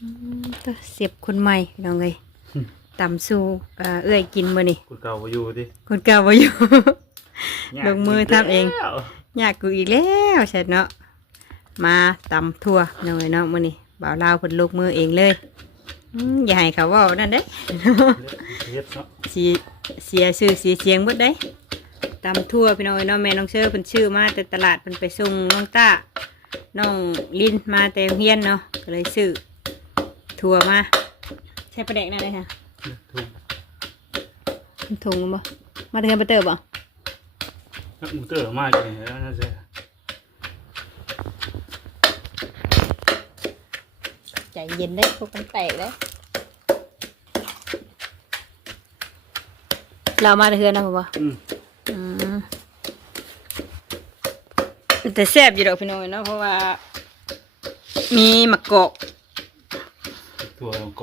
อืมตัวเสียบคนใหม่พี่น้องเลยตำสู่เอ่อเอื้อยกินมื้อนี่กูเก่ามาอยู่ดิคนเก่าบ่อยู่ยากลงมือทำเองแล้วอยากกูอีกแล้วใช่เนาะมาตำทั่วพี่น้องเอ้ยเนาะมื้อนี้บ่าวลาวเพิ่นลงมือเองเลยอืมอย่าให้เขาเว้านั่นเด้เฮ็ดเนาะสีเสียชื่อเสียเสียงเบิดได้ตำทั่วพี่น้องเอ้ยเนาะแม่น้องเชื่อเพิ่นชื่อมาแต่ตลาดเพิ่นไปส่งน้องต้าน้องลินมาแต่โรงเฮียนเนาะก็เลยซื้อ ทั่วมา ใช้ประเด็กนั่นเลยค่ะถูกถุงบ่มาเทือนไปเติบบ่นักมูเตอร์มากเลยนะน่าจะใจเย็นได้พวกมันแตกได้เรามาเทือนนะบ่อืมอืมแต่แซ่บอยู่ดอกพี่น้องเอ้ยเนาะเพราะว่า มีมะกอก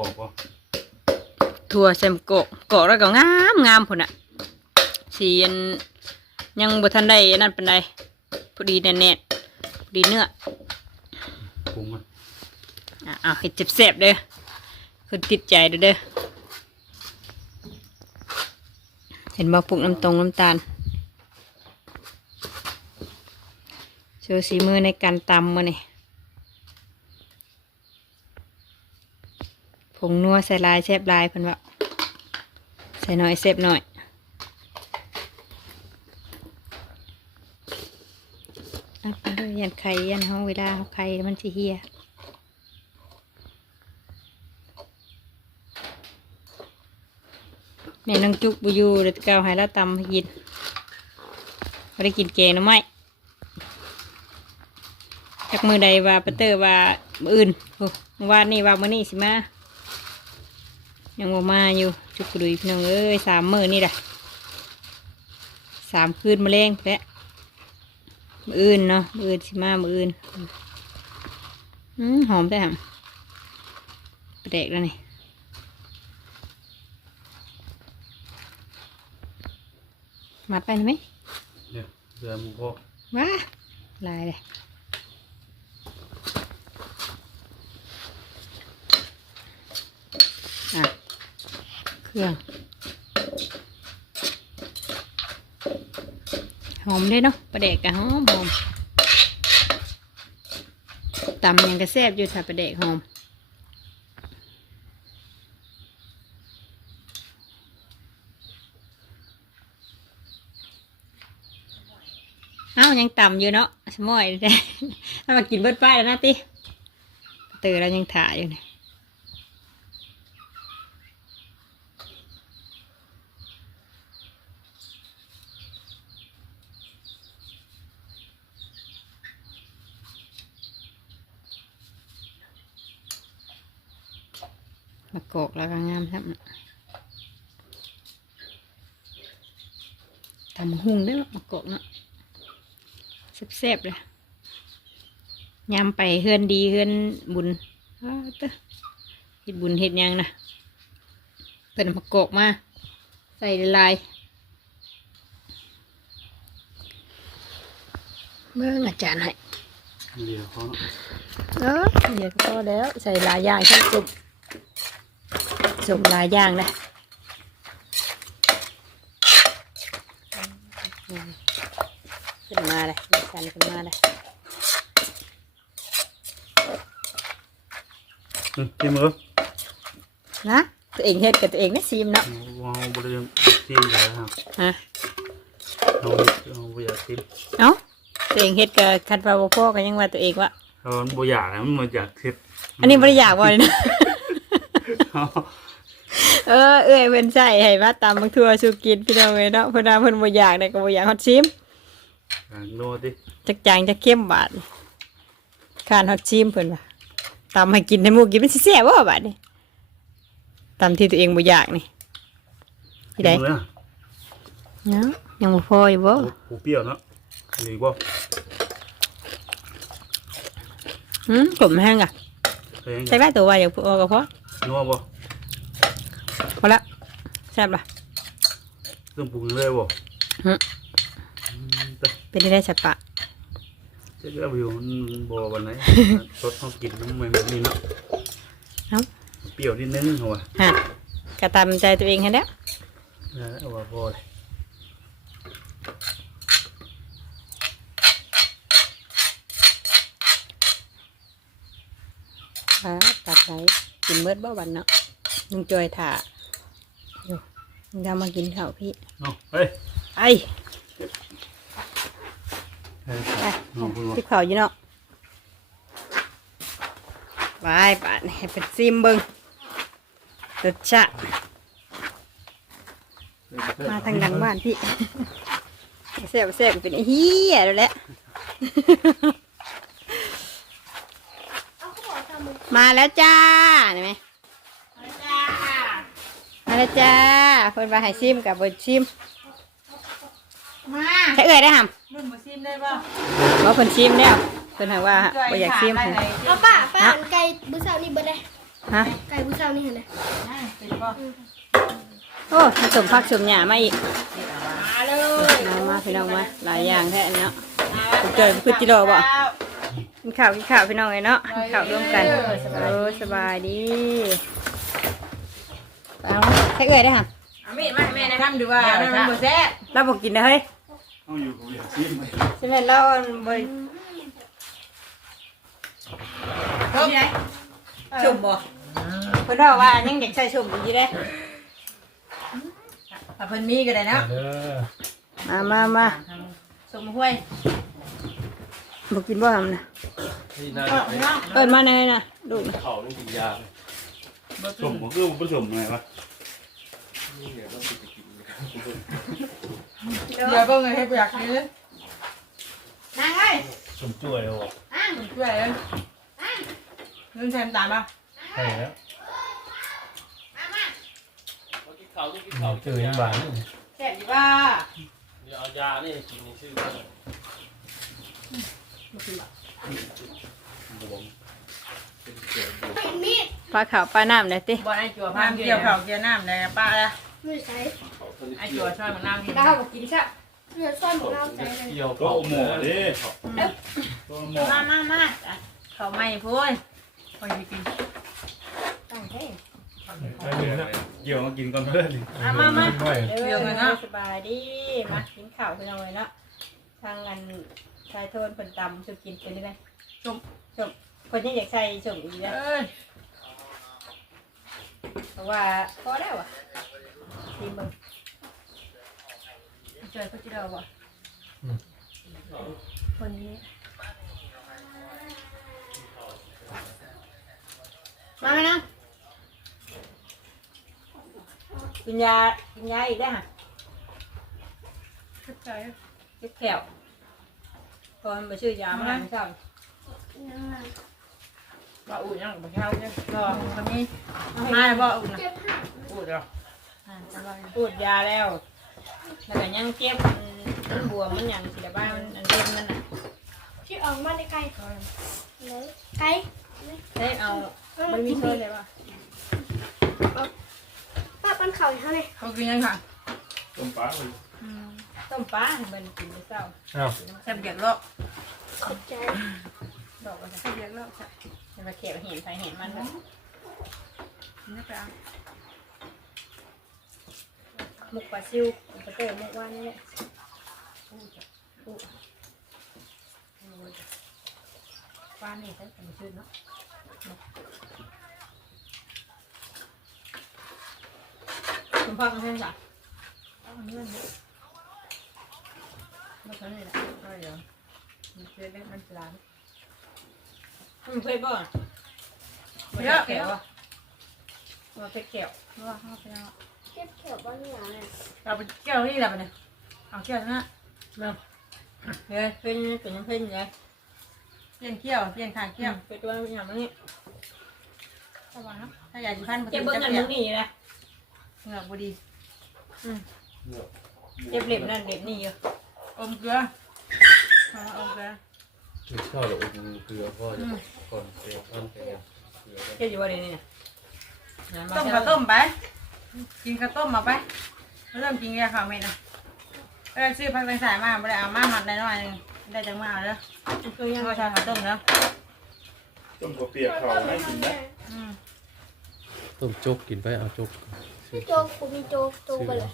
ตัวกรอบวะถั่วใส่มะกอกกอกแล้วก็งามงามพุ่นอะสีอันยังบ่ทันได้อันนั่นปานใดพอดีแน่ๆพอดีเนื้อปรุงมันอะเอาให้เจ็บแสบๆเด้อคือติดใจเด้อเด้อเห็นบ่ปลุกน้ำตรงน้ำตาลโชว์สีมือในการตำมาเนี่ งนัวใส่ลายแซบลายเพิ่นว่าใส่หน่อยแซบหน่อยอาไปเลยยันไข่ยันห้องเวลาเอาไข่มันจะเฮียแม่น้องจุกบุยูเด็ดเกาให้เราตำกินไม่ได้กินแกงหนะไม่จากมือใดว่าปเตอร์ว่ามืออื่นโอ้เมื่านี่ว่ามื่อนี้สิมา ยังบ่มาอยู่จุกกระดุยพี่น้องเอ้ยสามมือนี่แหละสามคืนมาแรงแล้วมืออื่นเนาะมืออื่นสิมามืออื่นอืมหอมแต่หำประเด็กแล้วนี่มัดไปไหมเนี่ยเรือมูพอว้าลายเลยอะ เครื่องหอมด้วยเนาะปลาเด็กกะหอมหอมตำยังกระแซบอยู่ถ้าปลาเด็กหอมเอ้ายังต่ำอยู่เนาะสมอยถ้ามากินเบิดป้ายแล้วนะติตื่นแล้วยังถ่ายอยู่เนี่ย มากอกแล้วก็งามครับทำหุ่งได้หรอมากอกเนาะแซ่บๆเลยยำไปเฮือนดีเฮือนบุญอ้าวเต้อเฮ็ดบุญเฮ็ดหยังนะเป็นมะกอกมา ใส่ละลายเมื่ออาจารย์ให้เรือเขาเนาะเออเดี๋ยวก็พอแล้ว ใส่หลายอย่างใช่สุม สุมหลายอย่างเลยขึ้นมาเลยมีชันขึ้นมาเลยอืมกินมือนะตัวเองเฮ็ดกับตัวเองไม่ซีมเนาะวางบริเวณที่ใหญ่ครับฮะเราเราบ่อยากกินเอ้าตัวเองเฮ็ดกับคันปลาบ่พ่อกันยังว่าตัวเองว่าเราบ่อยากนะมันบ่อยากเฮ็ดอันนี้บ่ได้อยากบ่เลยนะ เออเอ้ยเพิ่นใส่ให้มาตำบักทั่วสู่กินพี่น้องเอ้ยเนาะเพิ่นว่าเพิ่นบ่อยากได้ก็บ่อยากฮอดชิมอ่างโน่ดิจักจางจักเข้มบาดคานฮอดชิมเพิ่นว่าตำให้กินให้หมู่กินมันสิแซ่บบ่บาดนี่ตำที่ตัวเองบ่อยากนี่ที่ใดกินมือนะเนาะยังบ่พออยู่บ่โอ้โหเปรี้ยวเนาะหรือบ่หืมกลมแห้งอะแพงใส่ได้ตัวว่าอย่างพอก็พอนัวบ่พ อละแซ่บละเครื่องปรุงเลยบ่ฮะอืมแต่เป็นได้สับปะจะเอาอยู่มันบ่วันไหน สดเขากินมันไม่แบบนี้เนาะเอ้าเปรี้ยวนิดนึงเอาวะฮะกระตามใจตัวเองให้แล้วนะเอาวะพอเลยอ่าตัดไหนกินเบิดบ่วันเนาะลุงจอยถ่าอยู่ลุง ดำมากินข้าวพี่เอาเฮ้ยไอ้เฮ้ยไปเอาพูดว่าที่ข้าวอยู่เนาะไปปาดให้เป็นซิมเบิงรสชาติมาทางดังบ้านพี่เสียบเสียบเป็นไอ้เฮียแล้วแหละ มาแล้วจ้าเห็นไหม มาแล้วจ้าเพิ่นมาให้ซิมกับบนซิมมาใช้เอ่ยได้หำรุ่นมาซิมได้ป่ะว่าเพิ่นชิมแล้วเพิ่นหาว่าบ่อยากชิมได้หั่นเลยเอาป้าป้าหันไก่บุษาวนี่เบิดเลยฮะไก่บุษาวนี่เห็นเลยเป็นป่ะโอ้ผสมผักสมหญ้ามาอีกมาเลยมามาพี่น้องมาหลายอย่างแท้อันเนาะผมเจอพืชจิโร่บ่กินข้าวกินข้าวพี่น้องเลยเนาะกินข้าวร่วมกันโอ้สบายดี เอาใช้เอ่ยได้หำเอามีดมาให้แม่นะทำดูว่ามันบ่แซ่บเราบ่กินนะเฮ้ยเอาอยู่ผมอยากชิมไหมใช่ไหมเราบ่ครบไหนชุ่มบ่เพิ่นบอกว่ายังเด็กใส่ชุ่มอยู่เด้ถ้าเพิ่นมีก็ได้เนาะมามามาสมห้วยบ่กินบ่หำนะนี่น่าเออเนาะเอิ้นมาหน่อยนะลูกนะเขาต้องกินยา บ่สมผมคือผสมไงวะนี่เนี่ยต้องกินกินเดี๋ยวเบิ่งให้บ่อยากกินเลยนั่งเอ้ยสมช่วยโอ้นั่งช่วยเลยเงินแทนตามป่ะใช่แล้วกินเขาต้องกินเขาเจอยังบ้านนี่แซ่บอยู่ว่าเดี๋ยวเอายานี่กินในชื่อว่า เป็นมีดปลาขาวปลาน้ำได้ติบ่ให้จั่วพามเกี่ยวข้าวเกี่ยวน้ำได้ป้าละมือใส่ไอ้จั่วช่วยมันน้ำกินแล้วบ่กินซะเรือซ่อนหมูเอาใส่เลยเกี่ยวก็หมูดิก็หมูมามามาเขาไม่พูดคอยกินต่างแท้เกี่ยวมากินก่อนเพื่อนดิมามามาเดี๋ยวเนาะสบายดีมากินข้าวพี่น้องเลยเนาะทางอันชายโทนเพิ่นตำสุกินเป็นได้ไหมชมชม คนยังอยากใส่ชมอีกนะเอ้ยเพราะว่าพอแล้วอะกินมึงช่วยเขาจะเอาบ่คนนี้มาไหมนะกินยากินยาอีกได้ฮะเข้าใจเจ็บแขวพอมันไปชื่อยามาให้มันชอบยังไงบ่อุ่นยังบ่เช้าเนี่ยก็คนนี้มาบ่อุ่นนะอุ่นเหรออ่าสบายพูดยาแล้วแล้วก็ยังเจ็บมันบวมมันหยังสิละบ้ามันอันเจ็บมันอะที่ออกมาได้ไก่เลยไก่ได้เอามันมีเชิญเลยป่ะป้าปั้นเข่าอยู่เท่าไหร่เขากินยังค่ะต้มปลาเลยต้มปลาให้มันกินในเช้าอ้าวแซ่บเบียกโลกขอบใจดอกก็จะแซ่บเบียกโลกจ้ะ จะมาเขียวเห็นไปเห็นมันเลยนี่ไปเอามุกปลาซิวมุกปลาเตอร์มุกว่านี่แหละปลานี่ใช่เป็นชื่อเนาะคุณพ่อคุณเพื่อนจ้ะเพื่อนเนี่ยมาทำนี่แหละก็เดี๋ยวมันเล็กมันปลา มันเพื่อนบ่เยอะแก้วอะมาเป็นแก้วว่าเขาไปเอาเจ็บเขียวบ้านเหนียวเลยเราไปเกี่ยวนี่แหละไปเนี่ยเอาเกี่ยวนะเนาะเฮ้ยเป็นเป็นยังเป็นยังเปลี่ยนเกี่ยวเปลี่ยนขางเกี่เกี่ยยววไปตัวอย่างนี้ระวังนะถ้าอยากอยู่พันเจ็บเบิ้งกันมึงนี่นะเหงือกบุดีเจ็บเล็บนั่นเล็บนี่อยู่อมเกลือเอาอมเกลือ กินข้าวหรืออุ่นเกลือพ่อจะก่อนเตรียมข้าวเตรียมเกลือเจ็บอยู่ว่าเดี๋ยวนี้นะต้มข้าวต้มไป กินข้าวต้มมาไปเริ่มกินแค่ข้าวเม็ดนะไปซื้อผักแตงสายมาไม่ได้เอามาหมัดได้หน่อยหนึงได้จังมาเอาเด้อคือยังข้าวชาข้าวต้มเด้อต้มกระเปียกเขาให้กินนะอืมต้มโจ๊กกินไปเอาโจ๊กพี่โจกกูมีโจกโจกไปเลย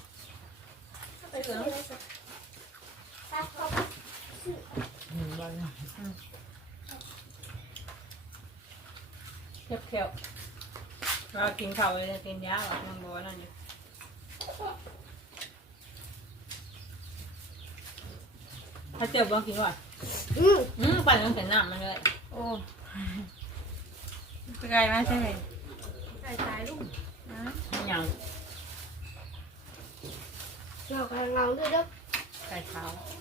ไปซื้อ เลยสิไปเอาไปเขียวเขียวเรากินข้าวเลยกินยาหรอกมันบอกว่านั่นอยู่ถ้าเจ็บบ้างกินก่อนอืมอืมปั่นต้องใส่น้ำมันเลยโอ้ไปไกลไหมใช่ไหมใส่สายลูกมันยังเรากำลังเงาด้วยเด้อไก่ขาวนั่นน่ะมันเปรี้ยวเมื่อป่า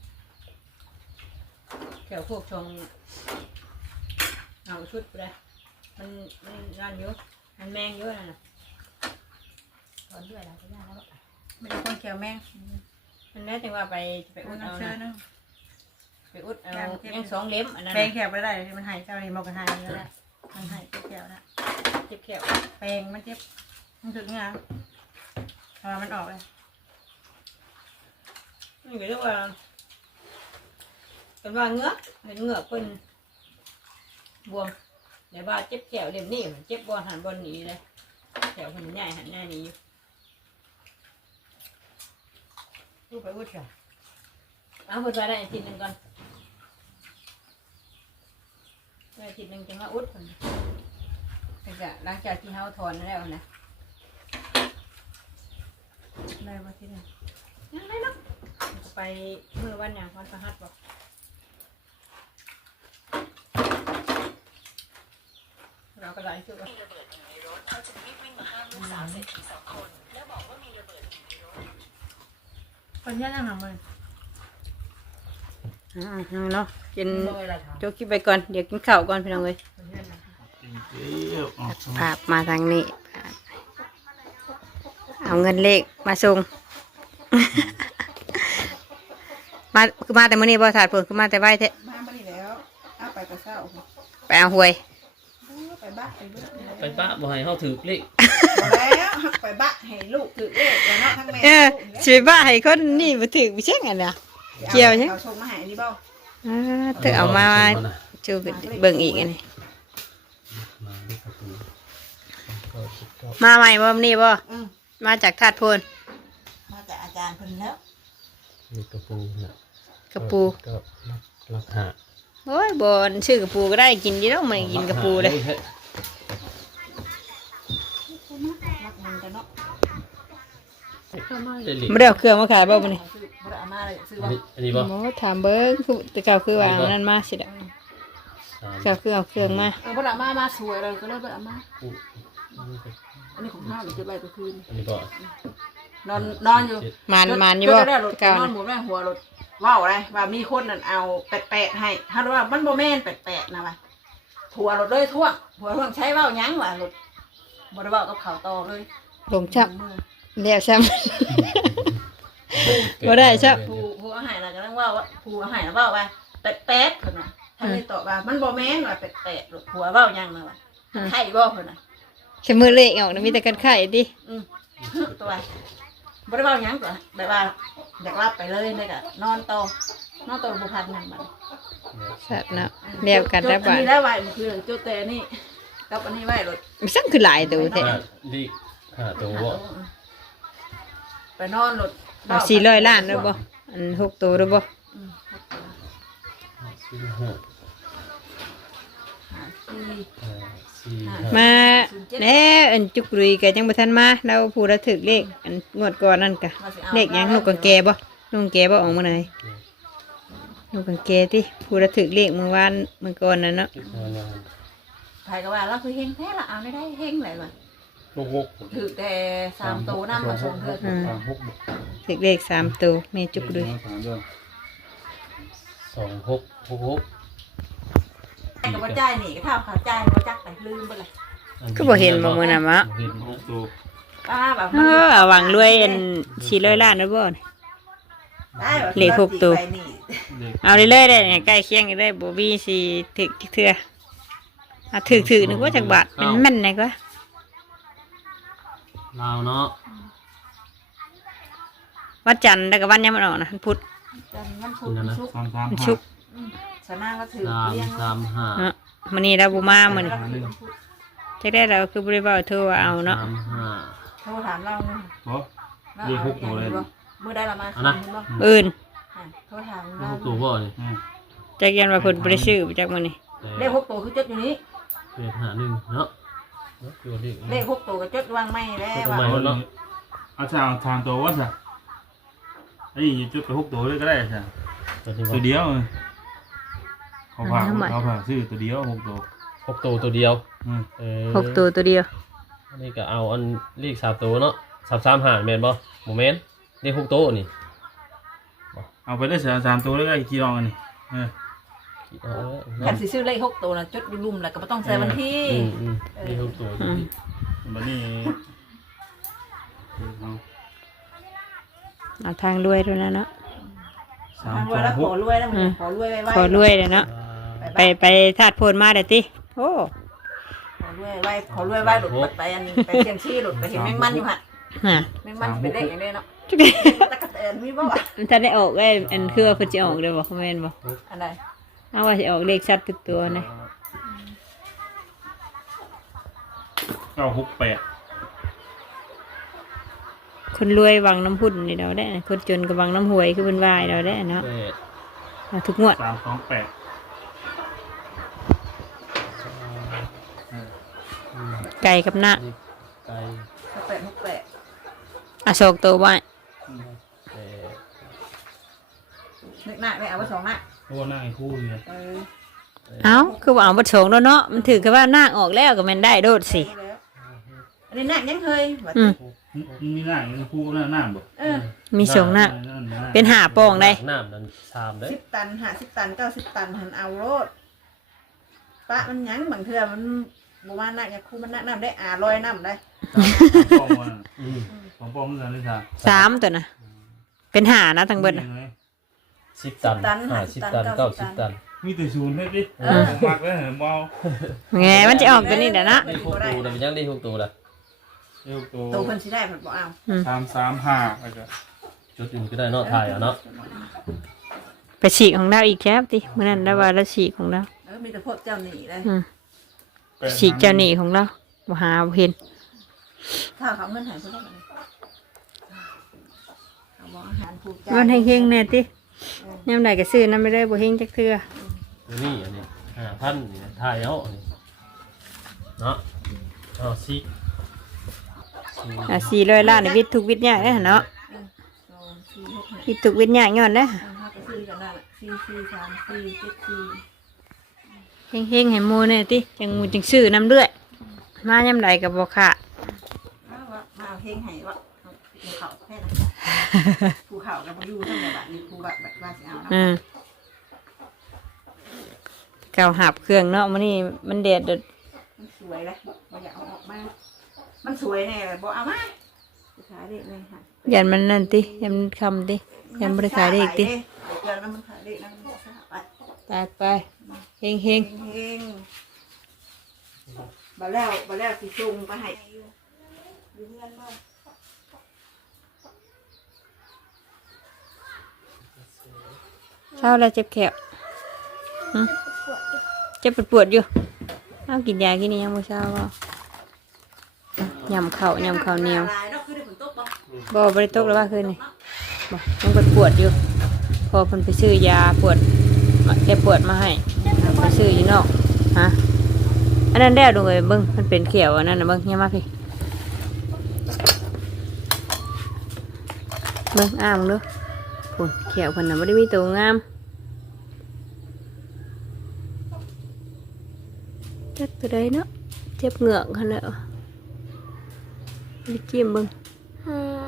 ถวพวกชงเอาชุดไปเลยมันมันนั่นอยู่มันแมงเยอะน่ะทอนด้วยแล้วก็ยากแล้วไม่ได้คนเขียวแม่งมันแม้แต่ว่าไปไปไปอุอุ่ดนเอาน้ำเชื้อนะนึงไปอุดเอายังสองเล่มอันนั้นแปลงน่ะแขวไปได้มันหายเจ้านี่มอกกันหายแล้วแหละมันหายเจ็บแขวนะเจ็บแขวแปลงมันเจ็บมันถึงงาพอมันออกเลยนี่ก็เรียกว่า เป็นว่าเงือกเห็นเงือกเป็นบวมแต่ว่าเจ็บแขวเล่มนี่เจ็บบอลหันบอลหนีเลยแขวคนใหญ่หันหน้านีอยู่ลูกไปอุดค่ะเอาไปได้อาทิตย์หนึ่งก่อนได้ทิตย์หนึ่งจังว่าอุดเพิ่นแต่ก็หลังจากที่เฮาถอนแล้วนะได้มาที่นี่ยังไงเนาะไปเมื่อวันอย่างวันพฤหัสบอก เราก็ได้ชุดว่าคนที่นั่งหนังมืออ่าเนาะกินโดยละค่ะโจกกินไปก่อนเดี๋ยวกินข้าวก่อนพี่น้องเอ้ยคนที่นั่งเดี๋ยวออกภาพมาทางนี้เอาเงินเลขมาส่ง มาคือมาแต่มื้อนี้บ่ถาดเพิ่นคือมาแต่ไหวแท้มาไปแล้วเอาไปกระเซ้าไปเอาหวย ไปบ้าไปเบิ้ล ไปปะบ่ให้เฮาถือเลขแล้วไปบ้าให้ลูกถือเลขแล้วเนาะทั้งแม่เออสิไปบ้าให้คนนี่บ่ถึกบ่เช่งอันน่ะ เกี่ยวยังเอาชงมาให้นี่บ่อ่าเธอเอามาจูเบิ่งอีกอันนี้มาที่ประตูก็สิบเก้ามาใหม่บ่นี่บ่อืมมาจากธาตุโพนมาจากอาจารย์เพิ่นแล้วมีกระปูเนี่ยกระปู ก็รักรักหาโอ้ยบ่ชื่อกระปูก็ได้กินอยู่แล้วมันกินกระปูเลย รัก มันกันเนาะได้เหล็กบ่ได้เอาเครื่องมาขายบ่มื้อนี้ซื้อบ่ได้เอามาเลยซื้ออันว่านี้อันนี้บ่โอ้ถามเบิ่งคือแต่เก่าคือว่าเอานั่นมาสิดะสามเก่าคือเอาเครื่องมาเออบ่ได้เอามามาสวยเลยก็เลยบ่ได้เอามาอุ๊ยอันนี้ของห้าหรือจะไปตัวคืนอันนี้บ่นอนนอนอยู่มานมานอยู่บ่จะได้รถแต่เก่านอนน่ะหมุนแม่หัวรถว้าวอะไรว่ามีคนนั่นเอาแปะๆให้ถ้าว่ามันบ่แม่นแปะๆนะว่าทัวรถเลยท่วงทัวท่วงใช้เว้าหยังว่ารถ บ่ได้เว้ากับเขาต่อเลยลงชับแล้วซ้ำบ่ได้ใช่ผู้ผู้อาหารน่ะกำลังว่าว่าผู้อาหารน่ะเว้าว่าแปะๆเพิ่นน่ะท่านเลยตอบว่ามันบ่แม่นว่าแปะๆรถทัวเว้าหยังน่ะว่าใช่บ่เพิ่นน่ะแค่มือเลขออกนะมีแต่กันไข่ดิอืมตัวบ่ได้เว้าหยังตัวแบบว่าอยากรับไปเลยได้ก็นอนต่อนอนต่อบ่พันหยังบัดสัตว์เนาะเรียกกันได้จบ่าอันนี้ได้ไว้มันคือจุดแต่นี่ กับอันนี้ไว้รถมันสั่งคือหลายตัวแท้อ่าเลขหาตัวบ่ไปนอนรถเอา400ล้านได้บ่อันหกตัวได้บ่อืมสี่ห้าสี่ห้าสี่ห้ามาแล้วอันจุกรุยก็ยังบ่ทันมาเราผู้ละถึกเลขอันงวดก่อนนั่นก็มาสิอาเลขหยังนกกังแกบ่นกกังแกบ่ออกมาไหนนกกังแกติผู้ละถึกเลขเมื่อวานเมื่อก่อนนั่นเนาะเอาละไผก็ว่าเราคือเฮงแท้ละเอาได้ได้เฮงเลยว่ะลูกหกถือแต่สามตัวน้ำมาชมเพื่อนสามหกถึกเลขสามตัวแม่จุกรุยสามเดือนสองหกหกหกแต่ก็บ่จ่ายนี่ก็ถามเขาจ่ายบ่จักแต่ลืมไปเลยก็บ่เห็นบ่มื้อน่ะมะเห็นหกตัวป้าแบบเออเอาหวังรวยอันสี่ร้อยล้านนะบ่นี่ได้แบบเลขหกตัวไปนี่เด็กเอาเรื่อยๆได้เนี่ยใกล้เคียงกันได้บ่มีสิถึกเทื่อ อะถึกถึกนึกว่าจากบาทมันแม่นไหนก็ลาวเนาะวันจันทร์แล้วก็วันยังมันออกนะวันพุธจันทร์วันพุธศุกร์สามสามมันห้าชุกร์ชนะก็ถือสามเลี้ยงสามห้าเนาะมื้อนี้เราบ่มามื้อนี้วันพุธจักได้เราคือบ่ได้เว้าเธอว่าเอาเนาะสามห้าโทรถามเราเนี่ยโอ้ ว่าเรียกหกตัวเลยอาเมื่อได้เรามาเอานะคืบ่อื่นอะโทรถามลูเรากตัวบ่นี่อืมจักยันว่าเพิ่นบ่ได้ซื้อจักมื้อนี้เลขหกตัวคือจดอยู่นี้ เลขหาหนึ่งเนาะเนาะตัวเลขเลขหกตัวก็จดวางไม่แล้วทำไมว่าเอาเลยเอาชาทางตัวว่าซะไอ้จุดไปหกตัวเลยก็ได้ซะตัวที่ตัวว่าเดียวเออเขาผ่าเขาผ่าซื้อตัวเดียวหกตัวหกตัวตัวเดียวอืมเออหกตัวตัวเดียวอันนี้ก็เอาอันเลขสามตัวเนาะสามสามหาแม่นบ่โมเมนต์เลขหกตัวนี่เอาไปได้สามสามตัวเลยก็ได้กี่รองอันนี้ เออเอาเอาขันสิซื้อเลขหกตัวนะจดอยู่ลุ่มแล้วก็ไม่ต้องใส่วันที่อืมอืมเลขหกตัวอืมบัดนี้เอาเอาทางรวยด้วยนะเนาะสามทางรสวอยงแล้วหขกอรวยแล้วมึงขอรวยไว้ไว้ขอรวยเลยเนาะไปไปธาตุโพนมาเด้อติโอ้ขอรวยไว้ขอรวยไว้หลุดไปอันนี้ไปเชียงชีหลุดไปเห็นแมงมันอยู่หัดน่ะแมงมันเป็นเลขอย่างนี้เนาะจักได้ตะกะเตนมีบ่วะมันถ้าได้ออกไอ้อันคือว่าเพิ่นสิออกเด้อบ่คอมเมนต์บ่อันใด เอาว่าสิออกเลขชัดทุกตัวนะเก้าหกแปดคนรวยหวังน้ำพุ่นนี่เราได้นะคนจนก็หวังน้ำหวยคือเพิ่นวายเราได้เนาะแปดเอาทุกงวดสามสองแปดอืมไก่กับหน้านี่ไก่หกแปดหกแปดอะโศกตัวไว้แปดนึกหน้าไม่เอาไว้สองหน้า เพราะว่านั่งไอ้คู่เลยเออเอ้าคือว่าเอาบ่โฉงแล้วเนาะมันถือกับว่าหน้าออกแล้วก็แม่นได้โดดสิเอาแล้วอันนี้หน้ายังเคยว่าอืม มีหน้าไอ้คู่ก็หน้าหน้าบ่เออมีสองหน้าเป็นหาโป่งได้ น้ำนั้นชามได้สิบตันห้าสิบตันเก้าสิบตันหันเอาโลดปะมันหยังบางเทื่อมันบ่มาหน้าอย่างคู่มันหน้าน้ำได้อ่าลอยน้ำได้ปองวันอืมของปองเหมือนกันเลยค่ะสามตัวนะเป็นหานะทั้งเบิดน่ะ สิบตันห้าสิบตันเก้าสิบตันมีแต่ศูนย์ให้ดิมักแล้วเหรอเบาไงมันจะออกตัวนี้เด้อนะเลขหกตัวนะเป็นยังเลขหกตัวละเอวโตตัวคนสิได้ผลบ่เอาสามสามห้าแล้วก็จุดอื่นก็ได้เนาะถ่ายเอาเนาะไปฉีกของเราอีกแคบติเมื่อนั้นได้ว่าเราฉีกของเราเออมีแต่พวกเจ้าหนี้เลยอืมฉีกเจ้าหนี้ของเราบ่หาบ่เห็นถ้าเขาเงินหายเพื่อนอะไรเขาบอกอาหารผูกใจมันเฮงๆแน่ติ ยามใดก็ซื้อนำไปเลยบ่เฮงจักเทื่อตัวนี้อันนี้ห้าพันนี่ถ่ายเอาอันนี้เนาะเอาสิสี่อะ400ล้านนี่วิทย์ทุกวิทย์ยากเด้อเนาะสองสี่หกหนึ่งวิทย์ทุกวิทย์ยากย้อนเด้อห้าก็ซื้อกันได้ละสี่สี่สามสี่เจ็ดสี่เฮงๆให้หมู่แน่ติจังหมู่จังซื้อนำเรื่อยมายามใดก็บ่ขาดเอาวะมาเอาเพลงให้วะเอาภูเขาแค่นั้น ภูเขากับภูยูทั้งหมดแบบนี้ภูแบบแบบว่าสิเอานะอืมเก่าหับเครื่องเนาะมันนี่มันเด็ดเด็ดมันสวยเลยบ่อยากเอาออกมา มันสวยแน่เลยบ่เอามาสิขายได้เลยค่ะยันมันนั่นติยันมันคำติยันบริขายได้อีกติเดี๋ยวเจอแล้วมันขายได้แล้วมันจะไปตายไปเฮงเฮงเฮงบ่แล้วบ่แล้วสิจุงไปให้อยู่อยู่เงินบ่ เช้าแล้วเจ็บแขวเจ็บปวดปวดอยู่เอากินยากินนี่ยังบ่เช้าบ่ยำเข้ายำเข้าเหนียวลายเนาะคือได้ฝนตกบ่บริตกแล้วว่าคืนนี่บ่ยังปวดปวดอยู่ พอเพิ่นไปซื้อยาปวดแก้ปวดมาให้ไปซื้ออยู่นอกฮะอันนั้นแล้ดูเลยเบิ่งมันเป็นเขียวอันนั้นนะเบิ่งเฮียมาพี่เบิ่งอ้ามงด้ อพุ่นเขียวเพิ่นน่ะบ่ได้มีตัวงามจักตัวใดเนาะเจ็บเหงือกคั่นแหละไปจิ้มเบิ่งอืม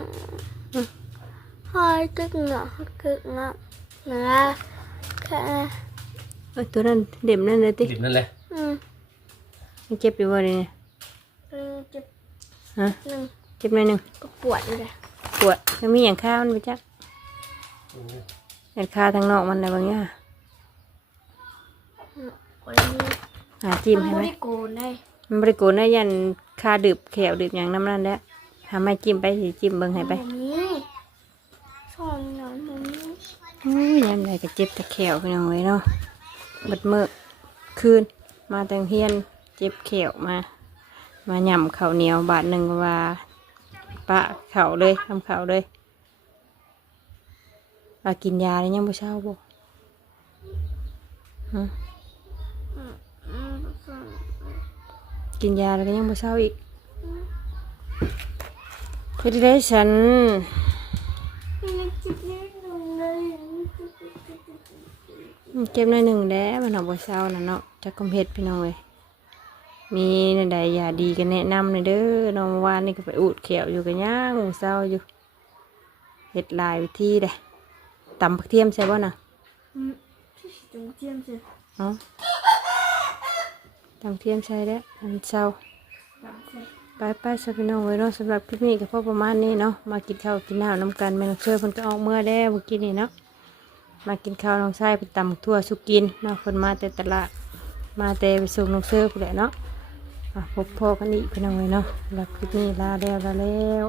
hai cái ngựa cái ngựa là cái เอ้ยตัวนั้นเด็มนั่นเลยติดิบนั่นแหละ ừ มันเจ็บอยู่บ่เนี่ย ừ chụp ฮะ ừ จ็บหน่อยหนึ่งก็ปวดเลยปวดแล้วมีอย่างข้าวมันไปจัก อย่างข้าวทางนอกมันอะไรบางอย่างปวดนี้หาจิ้มมันให้ไม่ไหมได้โกนได้มันบริโกนได้ยันคาดื่มแขวดื่มอย่างน้ำนั่นแหละทำให้จิ้มไปสิจิ้มเบิ่งให้ไปแบบนี้สอนนอนแบบนี้อุ้ยยามใดก็เจ็บตะแขวไปหน่อยเนาะเบิดมือคืนมาแต่งเฮียนเจ็บแขวมา มาหย่ำข้าวเหนียวบาทหนึ่งว่าปะเข่าเลยทำเข่าเลย ว่ากินยาแล้วยังบ่เช้าบ่ฮะอืมกินยาแล้วก็ยังบ่เช้าอีกเฮ็ดได้ฉันมันจิบนิดนึงเลยเจ็บหน่อยหนึ่งแล้วมันเอาบ่เช้าน่ะเนาะจักกำเฮ็ดพี่น้องเอ้ยมีในใดยาดีก็แนะนำหน่อยเด้อน้องเมื่อวานนี่ก็ไปอุดแขวอยู่กันย่างเช้าอยู่เฮ็ดหลายวิธีเด้ ตำผักเทียมใช่บ่น่ะอืมพี่จุงเจียมสิเนาะตำเทียมใช่แล้วอันเช้าตามใส่ไปไปสพี่น้องไว้เนาะสำหรับคลิปนี้ก็พอประมาณนี้เนาะมากินข้าวกินน้ำน้ำกันแม่น้องเชื่อเพิ่นก็ออกเมื่อแล้วเมื่อกี้นี่เนาะมากินข้าวน้องชายไปตำทั่วสุกินเนาะเพิ่นมาแต่ตลาดมาแต่ไปส่งน้องเชื่อพุ่นแหละเนาะอะพบพ่อกันอีกพี่น้องไว้เนาะสำหรับคลิปนี้ลาแล้วลาแล้ว